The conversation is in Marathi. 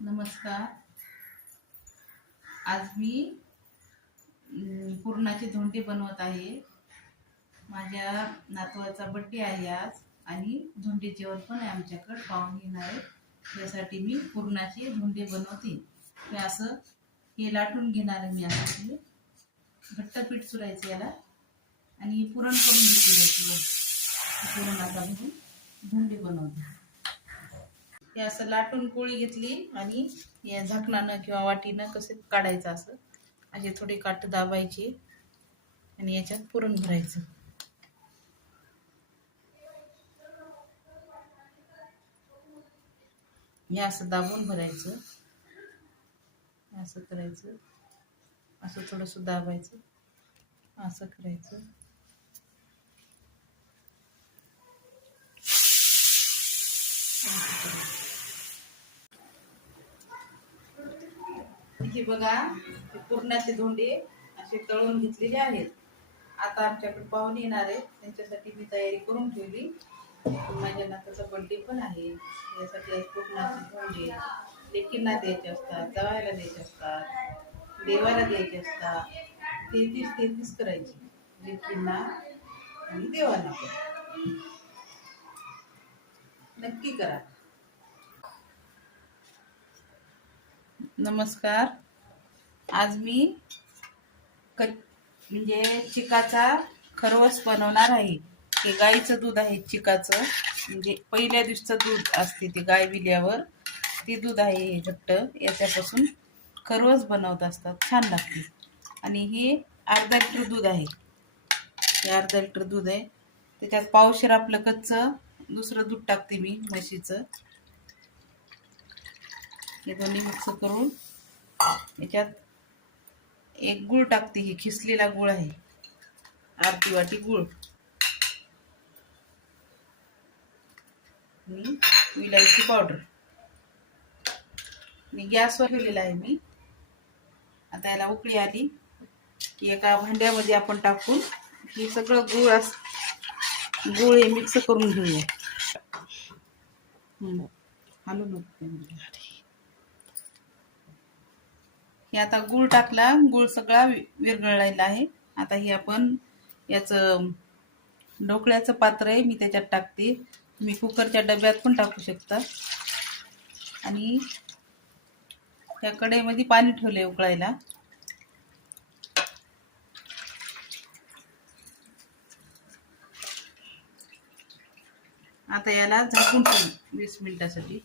नमस्कार. आज मी पुरणाचे धोंडे बनवत आहे. माझ्या नातवाचा बर्थडे आहे आज आणि धोंडे जेवण पण आहे आमच्याकडे, पाहुणे येणार आहेत. त्यासाठी मी पुरणाचे धोंडे बनवते. हे असं हे लाटून घेणार आहे मी. असं घट्ट पीठ चुरायचं याला आणि पुरण करून घेतलेलं पुरण आता मी धोंडे बनवते. हे असं लाटून पोळी घेतली आणि या झाकणानं किंवा वाटीनं कसं काढायचं, असं असे थोडे काठ दाबायचे आणि याच्यात पुरण भरायचं. हे असं दाबून भरायचं, असं करायचं, असं थोडंसं दाबायचं, असं करायचं. हे बघा, पुरणाचे धोंडे असे तळून घेतलेले आहेत. आता आमच्याकडे पाहुणे येणार आहेत, त्यांच्यासाठी मी तयारी करून ठेवली. माझ्या नाताचा बर्थडे पण आहे, यासाठी आज पुरणाचे धोंडे लेकींना द्यायचे असतात, जावायला द्यायचे असतात, देवाला द्यायचे असतात. 33 करायची लेकींना आणि देवाला पण. नक्की करा. नमस्कार. आज मी म्हणजे चिकाचा खरवस बनवणार आहे. हे गाईचं दूध आहे, चिकाचं, म्हणजे पहिल्या दिवसाचं दूध असते ते गाय विल्यावर, ते दूध आहे हे घट्ट. याच्यापासून खरवस बनवत असतात, छान लागते. आणि हे अर्धा लिटर दूध आहे. हे अर्धा लिटर दूध आहे, त्याच्यात पावशेर आपलं कच्चं दुसरं दूध टाकते मी म्हशीचं. हे दोन्ही मिक्स करून याच्यात एक गुळ टाकते. ही खिसलेला गुळ आहे, अर्धी वाटी गुळ. आणि विलायची पावडर. मी गॅसवर ठेवलेला आहे मी. आता याला उकळी आली की एका भांड्यामध्ये आपण टाकून हे सगळं गुळ हे मिक्स करून घेऊया. हलू नको. हे आता गुळ टाकला, गुळ सगळा विरघळलेला आहे. आता हे आपण याचं ढोकळ्याचं पात्र आहे, मी त्याच्यात टाकते. तुम्ही कुकरच्या डब्यात पण टाकू शकता. आणि त्या कढईमध्ये पाणी ठेवले उकळायला. आता याला झाकून ठेवू 20 मिनिटासाठी.